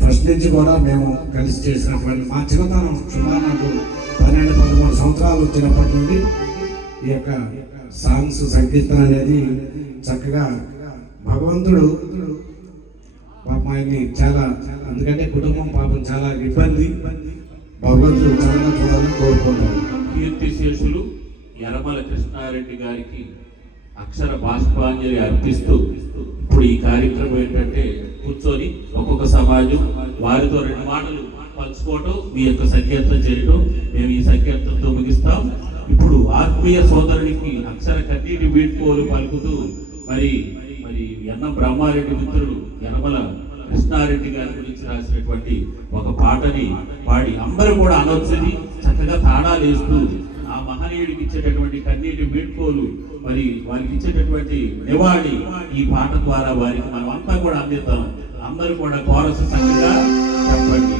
First నుంచి కూడా మేము కలిసి చేసినటువంటి మా చిన్నతనం సుమారు నాకు 12-13 సంవత్సరాలు వచ్చినప్పటి నుండి ఈ యొక్క సాంగ్స్ సంకీర్తన అనేది చక్కగా భగవంతుడు పాపం ఆయన్ని చాలా, ఎందుకంటే కుటుంబం పాపం చాలా ఇబ్బంది, భగవంతుడు చాలా చూడాలని కోరుకుంటాము. కీర్తిశేషులు యనమల కృష్ణారెడ్డి గారికి అక్షర బాష్పాంజలి అర్పిస్తూ ఇప్పుడు ఈ కార్యక్రమం ఏంటంటే కూర్చొని ఒక్కొక్క సమాజం వారితో 2 మాటలు పంచుకోవటం, మీ యొక్క సంకీర్తన చేయటం, మేము ఈ సంకీర్తనతో ముగిస్తాం. ఇప్పుడు ఆత్మీయ సోదరుడికి అక్షర కన్నీటి వీడ్కోలు పలుకుతూ మరి ఎన్న బ్రహ్మారెడ్డి మిత్రుడు యనమల కృష్ణారెడ్డి గారి గురించి రాసినటువంటి ఒక పాటని పాడి అందరూ కూడా అనొచ్చని చక్కగా తాళాలు వేస్తూ ఆ మహనీయుడికి ఇచ్చేటటువంటి కన్నీటి వీడ్కోలు, మరి వారికి ఇచ్చేటటువంటి నివాళి ఈ పాట ద్వారా వారికి మనం అంతా కూడా అందిద్దాం. అందరూ కూడా కోరసు చక్కగా చెప్పండి.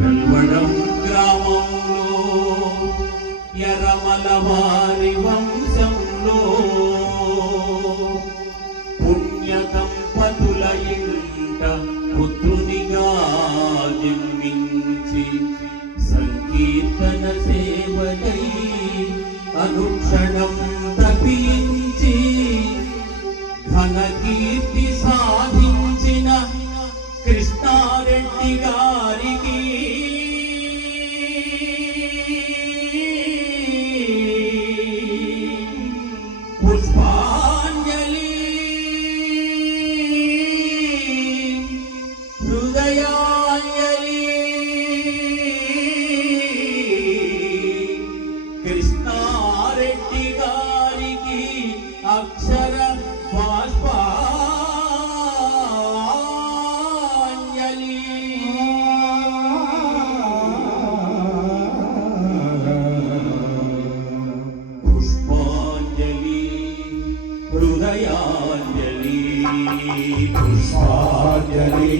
వెల్వడం గ్రామంలో యరమల వారి వంశంలో పుణ్య దంపతుల ఇంట పుత్రునిగా జన్మించి సంకీర్తన సేవకై అనుక్షణం తపించి ఘన కీర్తి సాధించిన కృష్ణారెడ్డి గారికి పుష్పాంజలి హృదయాంజలి. కృష్ణారెడ్డి గారికి అక్షర బాష్పాంజలి. పుష్పాంజలి హృదయాంజలి. పుష్పాంజలి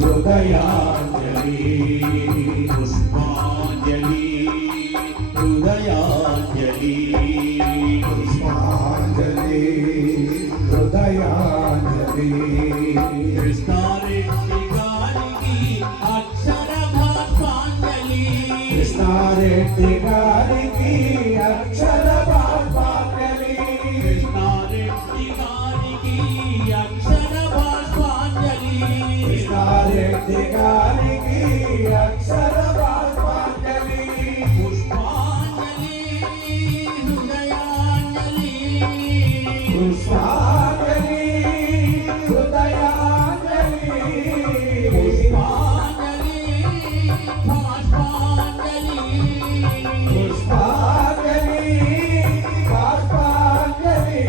హృదయాంజలి. పుష్పాంజలి హృదయాంజలి. పుష్పాంజలి హృదయాంజలి. కృష్ణారెడ్డి గారికి అక్షర బాష్పాంజలి. కృష్ణారెడ్డి గారికి అక్షర బాష్పాంజలి. కృష్ణారెడ్డి గారికి అక్షర బాష్పాంజలి. కృష్ణారెడ్డి గారికి అక్షర బాష్పాంజలి. పుష్పాంజలి హృదయాంజలి. పుష్పాంజలి హృదయాంజలి. పుష్పాంజలి బాష్పాంజలి. పుష్పాంజలి బాష్పాంజలి.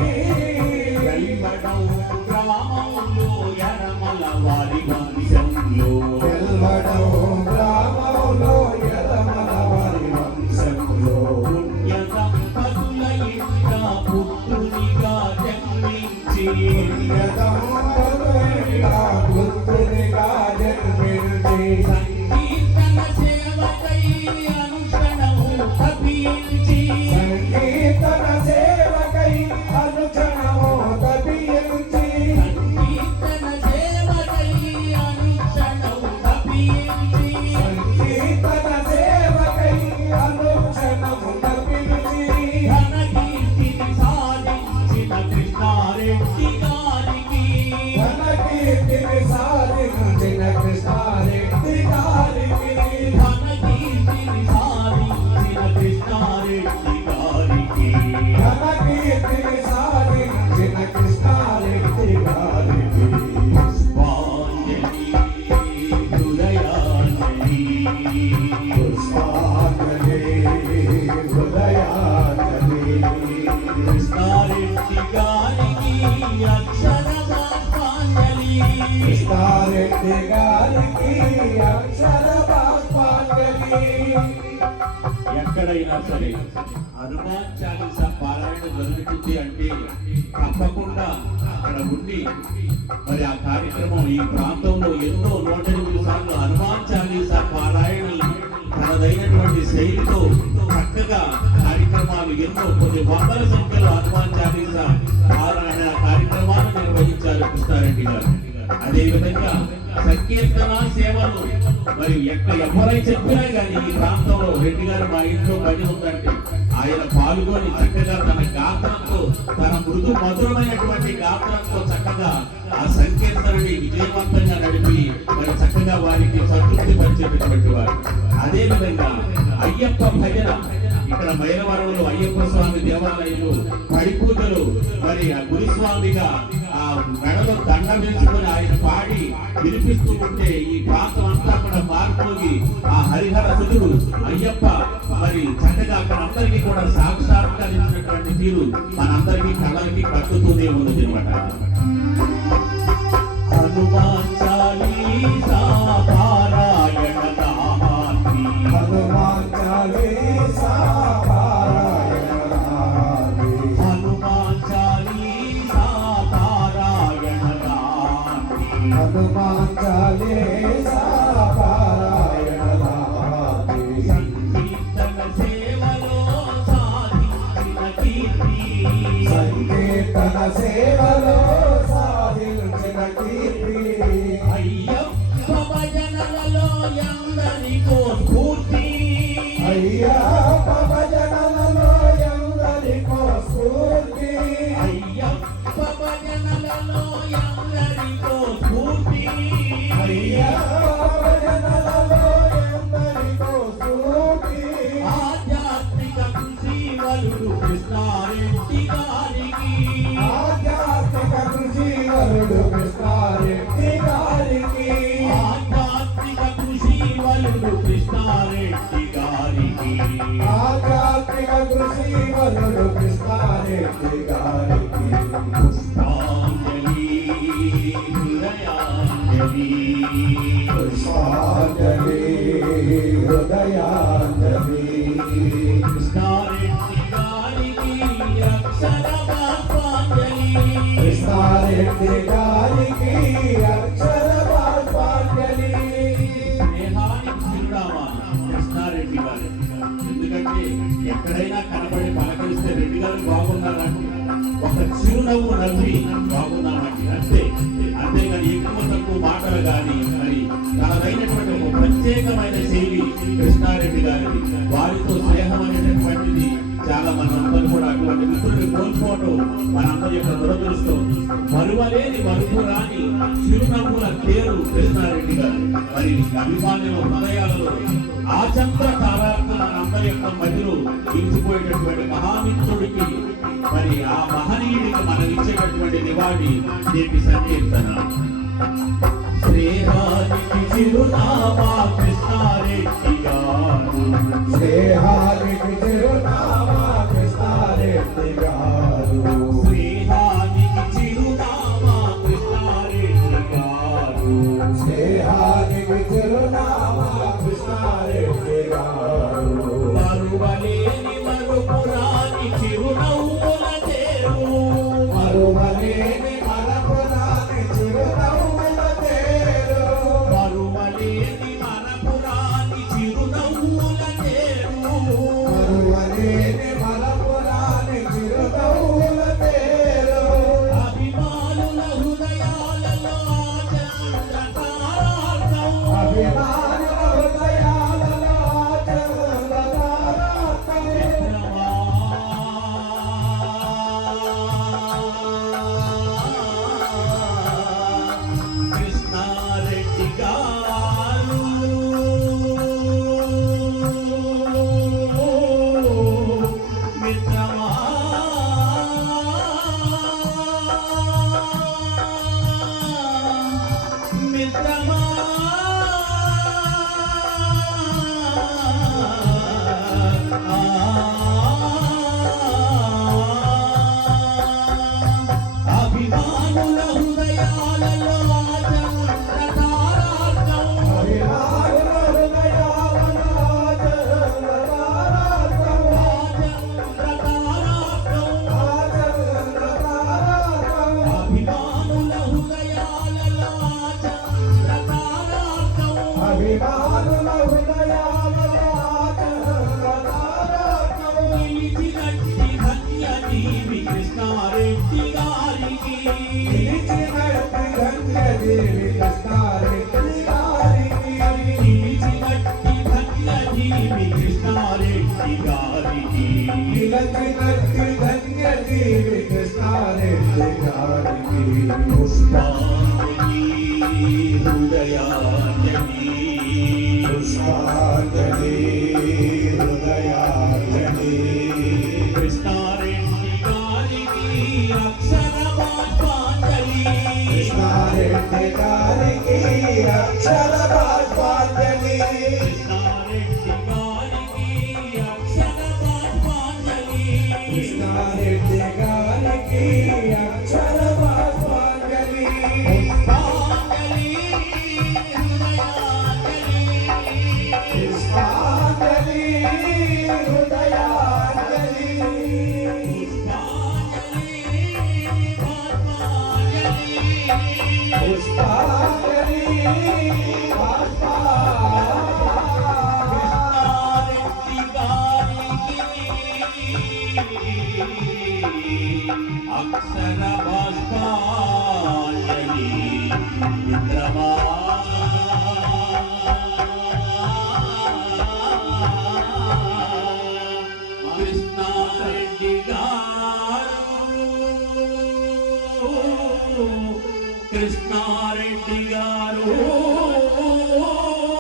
వెల్వడం గ్రామంలో యనమల వారి వంశంలో వెల్వడం గ్రామంలో యనమల వారి వంశంలో పుణ్య దంపతుల ఇంట పుత్రునిగా జన్మించి పుత్రునిగా జన్మించి సంకీర్తన సేవకై అనుక్షణము తపించి సంకీర్తన సేవకై అనుక్షణము తపించి సంకీర్తన సేవకై అనుక్షణము తపించి సంకీర్తన సేవకై అనుక్షణము తపించి ఘన కీర్తిని సాధించిన కృష్ణారెడ్డి గారికి ఘన కీర్తిని సాధించిన కృష్ణారెడ్డి గారికి ఘన కీర్తిని సాధించిన కృష్ణారెడ్డి గారికి ఘన కీర్తిని సాధించిన కృష్ణారెడ్డి గారికి పుష్పాంజలి హృదయాంజలి. పుష్పాంజలి హృదయాంజలి. కృష్ణారెడ్డి గారికి అక్షర బాష్పాంజలి. కృష్ణారెడ్డి గారికి అక్షర బాష్పాంజలి. ఎక్కడైనా సరే హనుమాన్ చాలీసా పారాయణ జరుగుతుంది అంటే తప్పకుండా అక్కడ ఉండి మరి ఆ కార్యక్రమం ఈ ప్రాంతంలో ఎన్నో 108 సార్లు హనుమాన్ చాలీసా పారాయణలు తనదైనటువంటి శైలితో చక్కగా కార్యక్రమాలు ఎన్నో కొన్ని వందల సంఖ్యలో హనుమాన్ చాలీసా పారాయణ కార్యక్రమాలు నిర్వహించారు కృష్ణారెడ్డి గారు. అదేవిధంగా సంకీర్తన సేవలు మరి ఎవరైనా చెప్పినా కానీ ఈ ప్రాంతంలో రెడ్డి గారు మా ఇంట్లో పని ఉందంటే ఆయన పాల్గొని చక్కగా తన గాత్రంతో తన మృదు మధురమైనటువంటి గాత్రంతో చక్కగా ఆ సంకీర్తనని విజయవంతంగా నడిపి మరి చక్కగా వారికి సంతృప్తి పరిచేటటువంటి వారు. అదే విధంగా అయ్యప్ప భజన ఇక్కడ మైలవరంలో అయ్యప్ప స్వామి దేవాలయంలో పడి పూజలు మరి ఆ గురుస్వామిగా ఆ మెడలో దండ వేసుకుని ఆయన పాడి వినిపిస్తూ ఉంటే ఈ ప్రాంతం అంతా కూడా మారిపోయి ఆ హరిహర సుధుడు అయ్యప్ప మరి చక్కగా అక్కడ అందరికీ కూడా సాక్షాత్కరించినటువంటి తీరు మనందరికీ కళ్ళకి కట్టుతూనే ఉన్నది అనమాట. హనుమాన్ చాలీసా పారాయణ నామాన్ని, హనుమాన్ చాలీసా పారాయణ నామాన్ని, హనుమాన్ చాలీసా పారాయణ నామాన్ని, హనుమాన్ చాలీసా పారాయణ నామాన్ని. సంకీర్తన సేవలో సాధించిన కీర్తి, సంకీర్తన సేవలో సాధించిన కీర్తి, అయ్యప్ప భజనలలో ఎందరికో స్ఫూర్తి, అయ్యప్ప భజనలలో ఎందరికో స్ఫూర్తి, అయ్యప్ప భజనలలో ఎందరికో స్ఫూర్తి, అయ్యప్ప భజనలలో ఎందరికో స్ఫూర్తి. ఆధ్యాత్మిక కృషి వలుడు కృష్ణారెడ్డి గారికి, ఆధ్యాత్మిక కృషి వరుడు కృష్ణారెడ్డి గారికి, ఆధ్యాత్మిక కృషి వలుడు కృష్ణారెడ్డి గారికి, ఆధ్యాత్మిక కృషి వరుడు కృష్ణారెడ్డి గారికి. పుష్పాంజలి హృదయాంజలి, పుష్పాంజలి హృదయాంజలి, కృష్ణారెడ్డి గారికి అక్షర బాష్పాంజలి, కృష్ణారెడ్డి గారికి అక్షర బాష్పాంజలి. స్నేహానికి చిరునామా కృష్ణారెడ్డి గారు. ఎందుకంటే ఎక్కడైనా కనబడి పలకరిస్తే రెడ్డి గారు బాగున్నారంటే ఒక చిరునవ్వు నవ్వి బాగున్నామండి అంతే. అంతేగాని ఎక్కువ తక్కువ మాటలు కానీ మరి తనదైనటువంటి ఒక ప్రత్యేకమైన శైలి కృష్ణారెడ్డి గారిది. వారితో స్నేహం అనేటటువంటిది చాలా మనందరూ కూడా అటువంటి మిత్రులు కోల్పోవటం మనందరి యొక్క దురదృష్టం. మరువలేని మరుపురాని చిరునవ్వుల పేరు కృష్ణారెడ్డి గారు. మరి అభిమానుల హృదయాలలో ఆచంద్ర తారాత్మ మనందరి యొక్క మధ్యలో నిలిచిపోయేటటువంటి మహామిత్రుడికి మరి ఆ మహనీయుడికి మనం ఇచ్చేటటువంటి నివాళి నేటి సంకీర్తన. స్నేహానికి చిరునామా కృష్ణారెడ్డి గారు, స్నేహానికి చిరునామా కృష్ణారెడ్డి గారు, స్నేహానికి చిరునామా కృష్ణారెడ్డి గారు, స్నేహానికి చిరునామా కృష్ణారెడ్డి గారు. మరువలేని మరుపురాని చిరునవ్వుల తేరు, మరువలేని మరపురాని చిరునవ్వుల తేరు, మరువలేని మరపురాని చిరునవ్వుల తేరు, మరువలేని మరపురాని చిరునవ్వుల తేరు. అభిమానుల హృదయాలలో చంద్రతారార్కం, అభిమానుల హృదయాలలో చంద్రతారార్కం. కృష్ణారెడ్డి గారు మిత్రమా, మిత్రమా, అభిమానుల హృదయాలలో చంద్రతారార్కం, అభిమానుల హృదయాలలో చంద్రతారార్కం. చంద్రతారార్కం. అభిమానుల హృదయాలలో చంద్రతారార్కం, అభిమానుల హృదయాలలో చంద్రతారార్కం. నిలిచినట్టి ధన్య జీవి కృష్ణారెడ్డి గారికి, నిలిచినట్టి ధన్యజీవి కృష్ణారెడ్డి హృదయాంజలి పుష్పాంజలి హృదయాంజలి కృష్ణారెడ్డి గారికి అక్షర బాష్పాంజలి కృష్ణారెడ్డి గారికి అక్షర బాష్పాంజలి కృష్ణారెడ్డి గారికి అక్షర బాష్పాంజలి పుష్పాంజలి హృదయాంజలి పుష్పాంజలి అక్షర బాష్పాంజలి మిత్రమా కృష్ణారెడ్డి గారు కృష్ణ